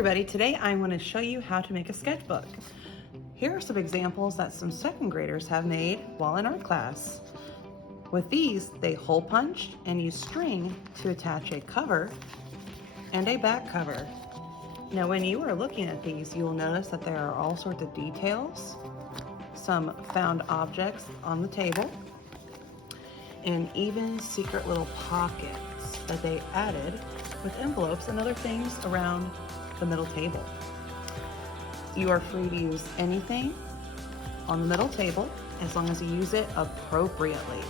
everybody, today I'm going to show you how to make a sketchbook. Here are some examples that some second graders have made while in art class. With these, they hole punched and used string to attach a cover and a back cover. Now when you are looking at these, you will notice that there are all sorts of details, some found objects on the table, and even secret little pockets that they added with envelopes and other things around the middle table. You are free to use anything on the middle table as long as you use it appropriately.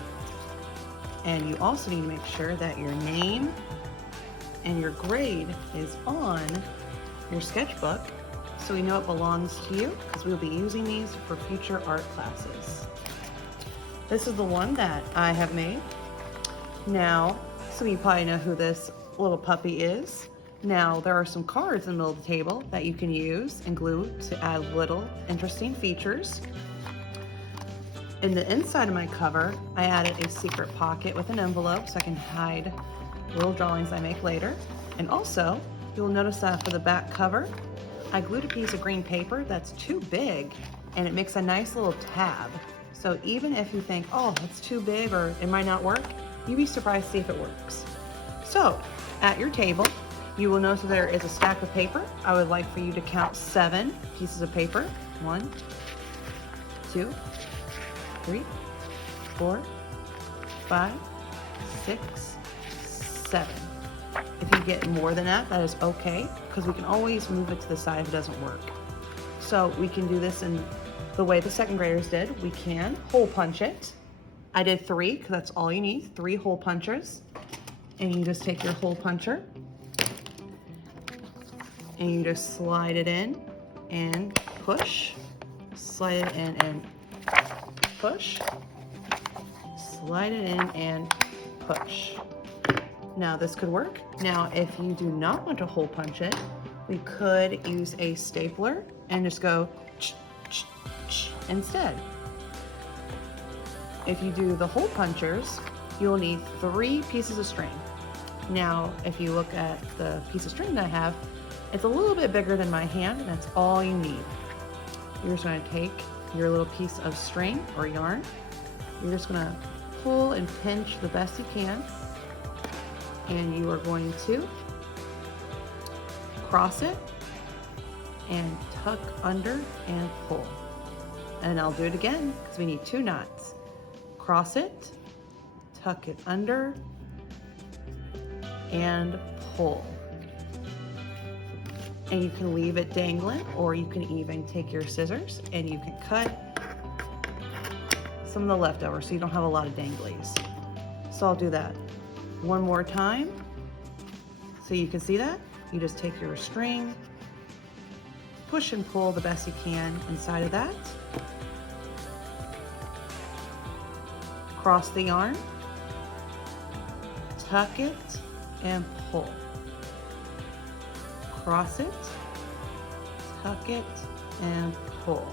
And you also need to make sure that your name and your grade is on your sketchbook so we know it belongs to you, because we'll be using these for future art classes. This is the one that I have made. Now, some of you probably know who this little puppy is. Now, there are some cards in the middle of the table that you can use and glue to add little interesting features. In the inside of my cover, I added a secret pocket with an envelope so I can hide little drawings I make later. And also, you'll notice that for the back cover, I glued a piece of green paper that's too big, and it makes a nice little tab. So even if you think, oh, it's too big or it might not work, you'd be surprised to see if it works. So, at your table, you will notice there is a stack of paper. I would like for you to count 7 pieces of paper. 1, 2, 3, 4, 5, 6, 7. If you get more than that, that is okay, because we can always move it to the side if it doesn't work. So we can do this in the way the second graders did. We can hole punch it. I did 3, because that's all you need, 3 hole punchers. And you just take your hole puncher and you just slide it in and push, slide it in and push, slide it in and push. Now this could work. Now if you do not want to hole punch it, we could use a stapler and just go instead. If you do the hole punchers, you'll need 3 pieces of string. Now, if you look at the piece of string that I have, it's a little bit bigger than my hand, and that's all you need. You're just gonna take your little piece of string or yarn. You're just gonna pull and pinch the best you can, and you are going to cross it and tuck under and pull. And I'll do it again because we need 2 knots. Cross it, tuck it under, and pull. And you can leave it dangling, or you can even take your scissors and you can cut some of the leftovers so you don't have a lot of danglies. So I'll do that one more time so you can see that. You just take your string, push and pull the best you can inside of that. Cross the yarn, tuck it, and pull. Cross it, tuck it, and pull.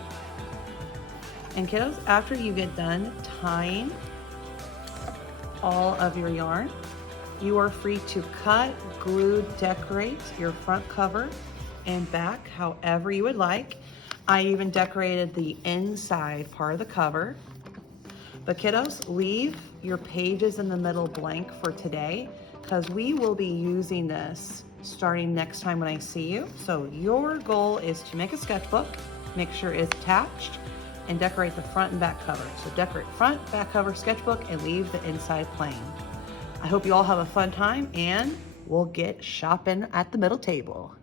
And kiddos, after you get done tying all of your yarn, you are free to cut, glue, decorate your front cover and back however you would like. I even decorated the inside part of the cover. But kiddos, leave your pages in the middle blank for today, because we will be using this starting next time when I see you. So your goal is to make a sketchbook, make sure it's attached, and decorate the front and back cover. So decorate front, back cover, sketchbook, and leave the inside plain. I hope you all have a fun time, and we'll get shopping at the middle table.